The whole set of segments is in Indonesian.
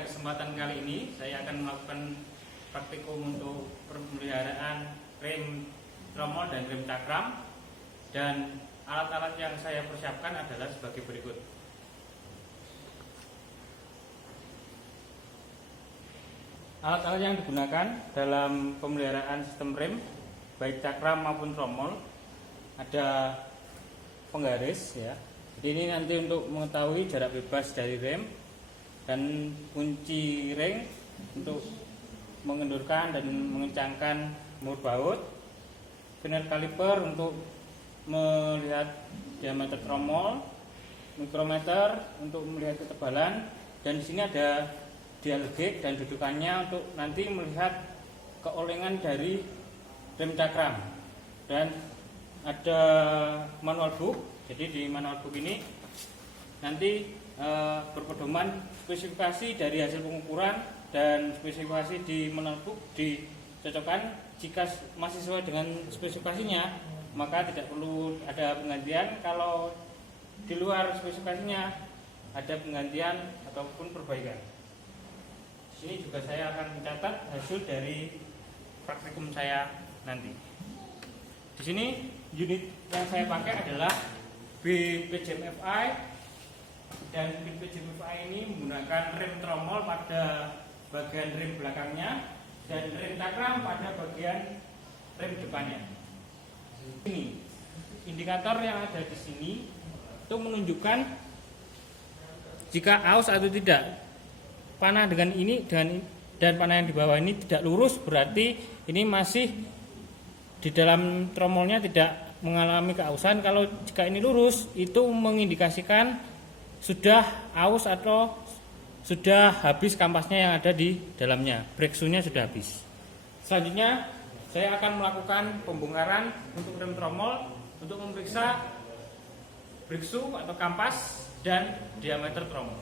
pada kesempatan kali ini saya akan melakukan praktikum untuk pemeliharaan rem tromol dan rem cakram, dan alat-alat yang saya persiapkan adalah sebagai berikut. Alat-alat yang digunakan dalam pemeliharaan sistem rem baik cakram maupun tromol, ada penggaris ya. Jadi ini nanti untuk mengetahui jarak bebas dari rem, dan kunci ring untuk mengendurkan dan mengencangkan mur baut, finer kaliper untuk melihat diameter tromol, mikrometer untuk melihat ketebalan, dan di sini ada dial gauge dan dudukannya untuk nanti melihat keolengan dari rem cakram. Dan ada manual book. Jadi di manual book ini nanti berpedoman spesifikasi dari hasil pengukuran, dan spesifikasi di manual book dicocokkan. Jika masih sesuai dengan spesifikasinya, maka tidak perlu ada penggantian. Kalau di luar spesifikasinya, ada penggantian ataupun perbaikan. Di sini juga saya akan mencatat hasil dari praktikum saya nanti. Di sini unit yang saya pakai adalah BPJMFI, dan BPJMFI ini menggunakan rem tromol pada bagian rem belakangnya dan rem cakram pada bagian rem depannya. Ini indikator yang ada di sini itu menunjukkan jika aus atau tidak. Panah dengan ini dan panah yang di bawah ini tidak lurus, berarti ini masih di dalam tromolnya tidak mengalami keausan. Kalau jika ini lurus, itu mengindikasikan sudah aus atau sudah habis kampasnya yang ada di dalamnya, brake shoe-nya sudah habis. Selanjutnya saya akan melakukan pembongkaran untuk rem tromol untuk memeriksa brake shoe atau kampas dan diameter tromol.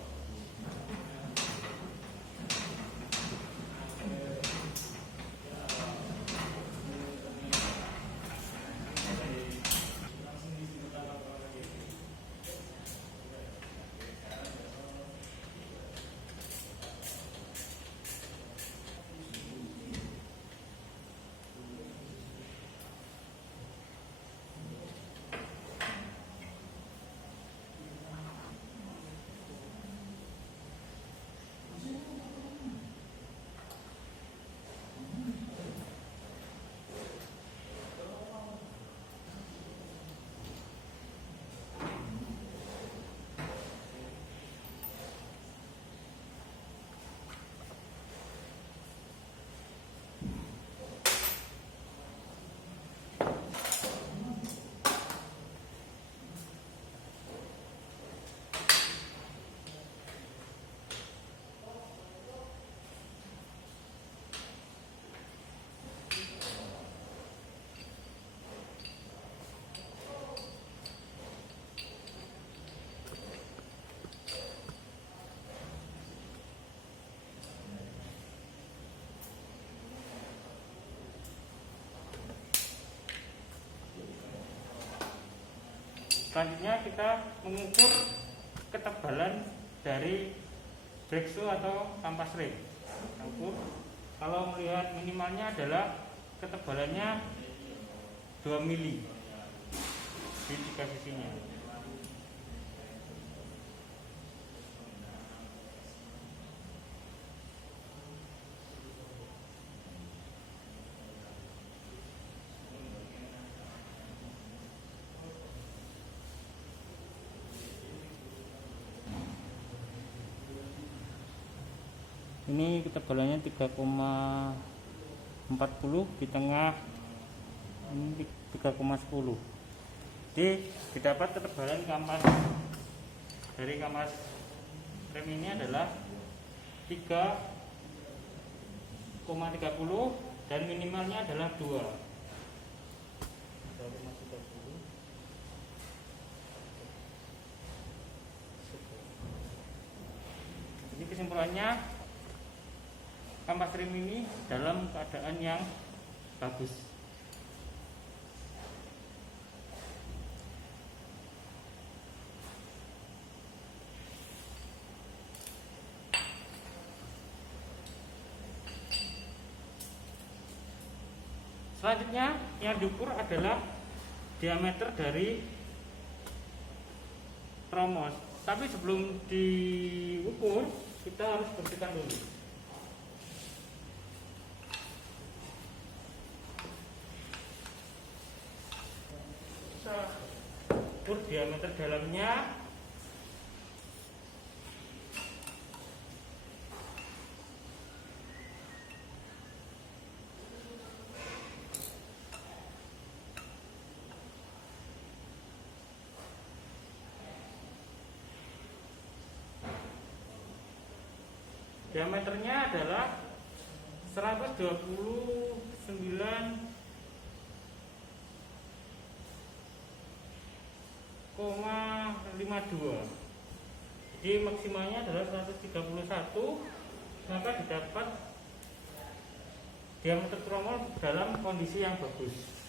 Selanjutnya kita mengukur ketebalan dari brake shoe atau kampas rem. Kalau melihat minimalnya adalah ketebalannya 2 mili di tiga sisinya. Ini ketebalannya 3,40, di tengah ini 3,10. Jadi didapat ketebalan kampas dari kampas rem ini adalah 3,30 dan minimalnya adalah 2. Jadi kesimpulannya, kampas rem ini dalam keadaan yang bagus. Selanjutnya yang diukur adalah diameter dari tromol. Tapi sebelum diukur kita harus bersihkan dulu. Kita ukur diameter dalamnya. Diameternya adalah 129,52. Jadi maksimalnya adalah 131, maka didapat diameter tromol dalam kondisi yang bagus.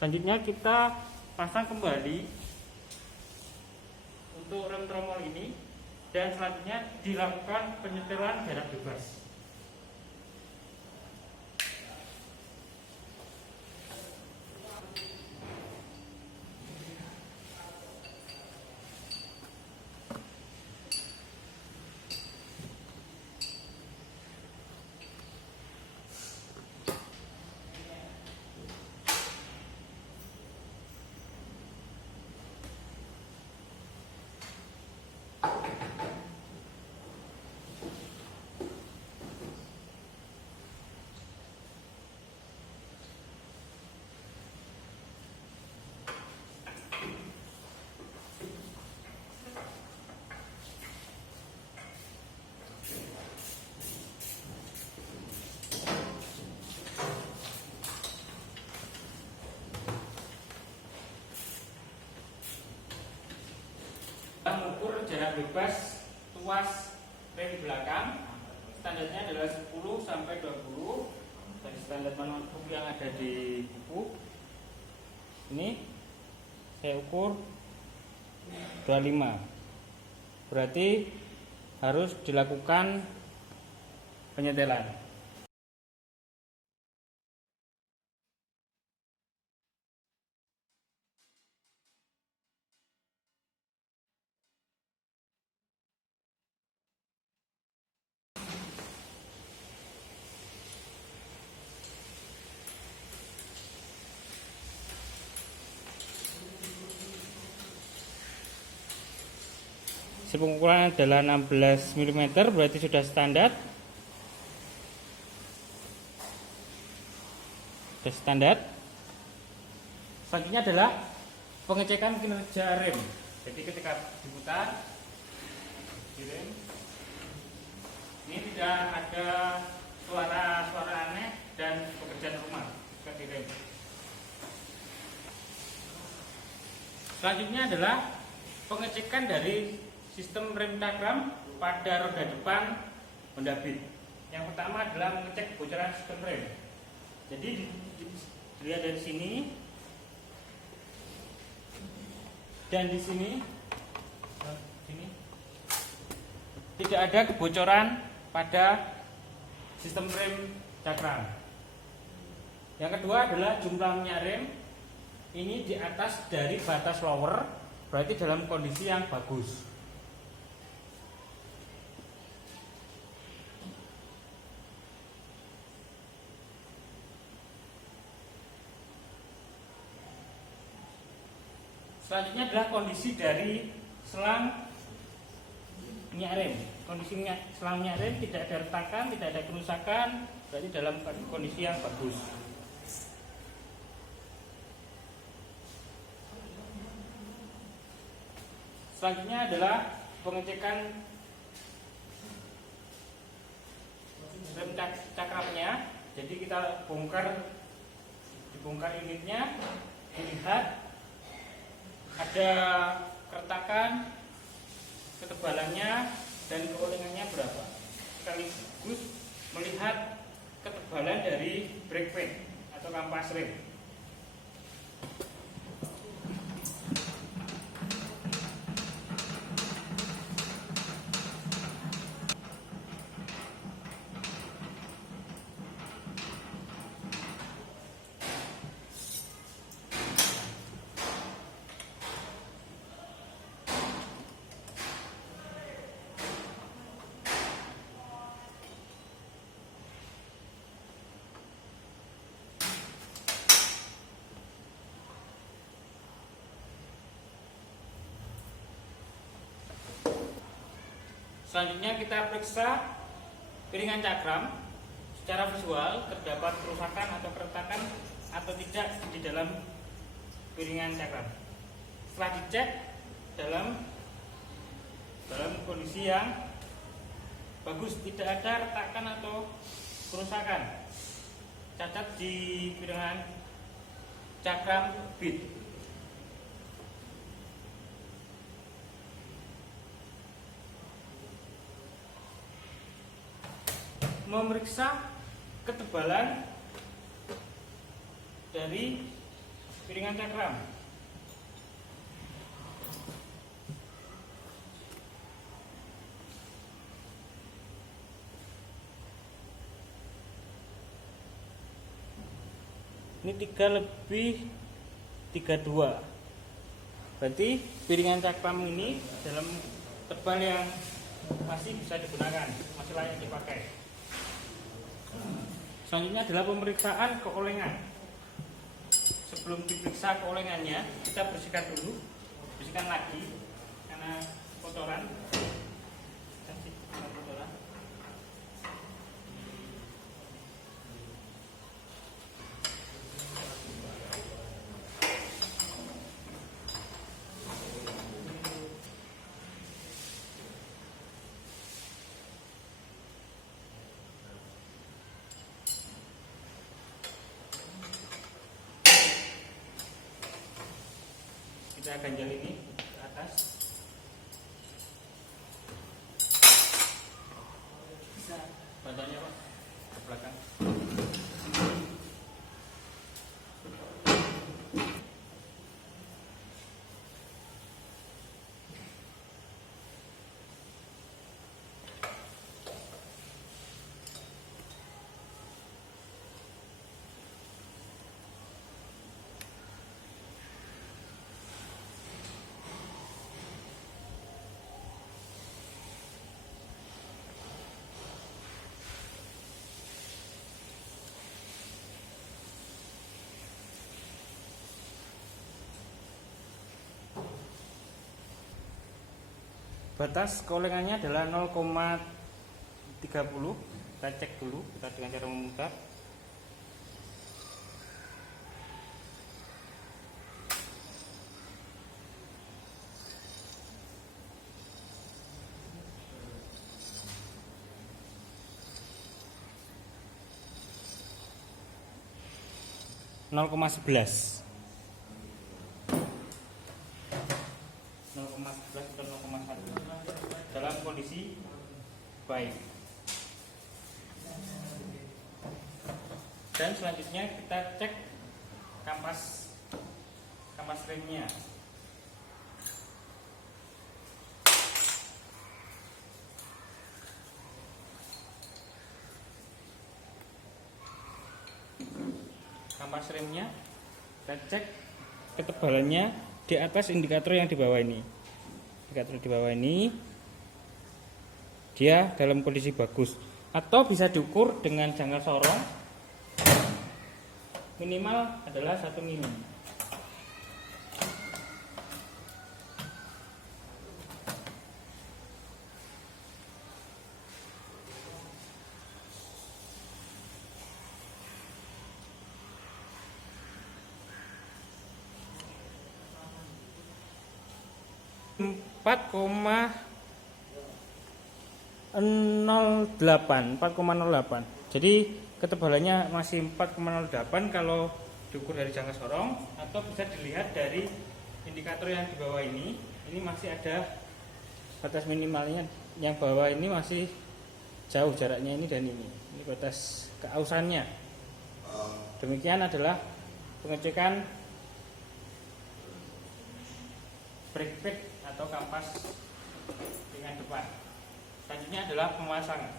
Selanjutnya kita pasang kembali untuk rem tromol ini, dan selanjutnya dilakukan penyetelan jarak bebas. Mengukur jarak bebas tuas rem belakang, standarnya adalah 10 sampai 20 dari standar manual yang ada di buku. Ini saya ukur 25, berarti harus dilakukan penyetelan. Pengukuran adalah 16 mm, berarti sudah standar. Selanjutnya adalah pengecekan kinerja rem. Jadi ketika diputar di rem, ini tidak ada suara aneh dan pekerjaan rumah di rem. Selanjutnya adalah pengecekan dari sistem rem cakram pada roda depan Honda Beat. Yang pertama adalah mengecek kebocoran sistem rem. Jadi dilihat dari sini dan di sini tidak ada kebocoran pada sistem rem cakram. Yang kedua adalah jumlah minyak rem ini di atas dari batas lower, berarti dalam kondisi yang bagus. Selanjutnya adalah kondisi dari selang minyak rem. Kondisi selang minyak rem tidak ada retakan, tidak ada kerusakan, berarti dalam kondisi yang bagus. Selanjutnya adalah pengecekan rem cakramnya. Jadi kita dibongkar unitnya, dilihat ada keretakan, ketebalannya dan keolingannya berapa. Sekaligus melihat ketebalan dari brake pad atau kampas rem. Selanjutnya kita periksa piringan cakram. Secara visual terdapat kerusakan atau keretakan atau tidak di dalam piringan cakram. Setelah dicek dalam kondisi yang bagus, tidak ada retakan atau kerusakan cacat di piringan cakram bit. Memeriksa ketebalan dari piringan cakram. Ini 3/32. Berarti piringan cakram ini dalam tebal yang masih bisa digunakan, masih layak dipakai. Selanjutnya adalah pemeriksaan keolengan. Sebelum diperiksa keolengannya, kita bersihkan dulu, bersihkan lagi karena kotoran. Kita ganjal ini ke atas, bisa badannya Pak ke belakang. Batas keolengannya adalah 0,30. Kita cek dulu, kita dengan cara memutar. Nol koma 11 atau 0,1 dalam kondisi baik. Dan selanjutnya kita cek kampas remnya. Kampas remnya kita cek ketebalannya di atas indikator yang di bawah ini. Indikator di bawah ini dia dalam kondisi bagus, atau bisa diukur dengan jangkar sorong minimal adalah 1 mm. Empat koma 4,08. Jadi ketebalannya masih 4,08 kalau diukur dari jangkar sorong, atau bisa dilihat dari indikator yang di bawah ini. Ini masih ada batas minimalnya, yang bawah ini masih jauh jaraknya ini dan ini. Ini batas keausannya. Demikian adalah pengecekan brake pad atau kampas dengan depan. Selanjutnya adalah pemasangan.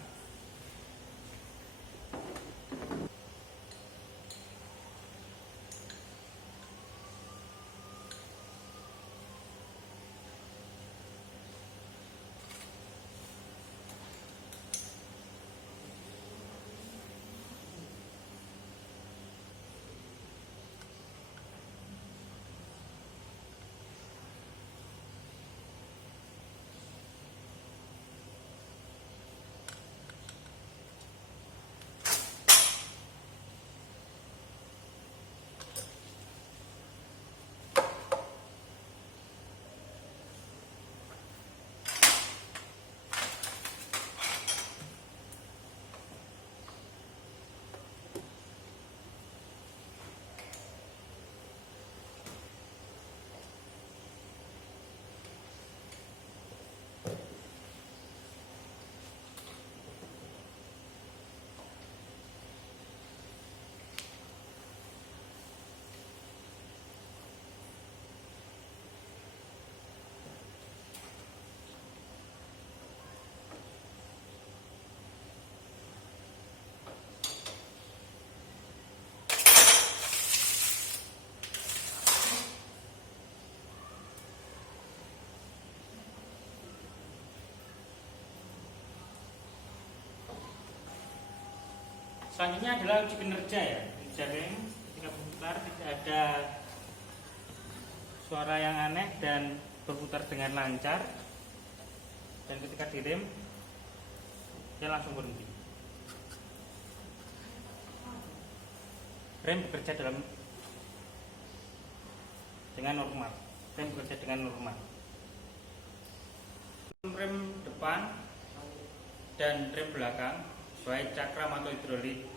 Selanjutnya adalah uji kinerja ya. Uji rem ketika berputar tidak ada suara yang aneh dan berputar dengan lancar. Dan ketika direm dia langsung berhenti. Rem bekerja dengan normal. Rem bekerja dengan normal. Rem depan dan rem belakang, baik cakram atau hidrolik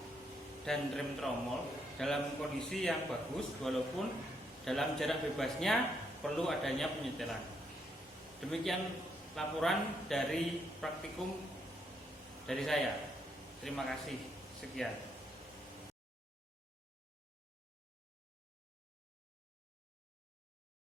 dan rem tromol dalam kondisi yang bagus, walaupun dalam jarak bebasnya perlu adanya penyetelan. Demikian laporan dari praktikum dari saya. Terima kasih. Sekian.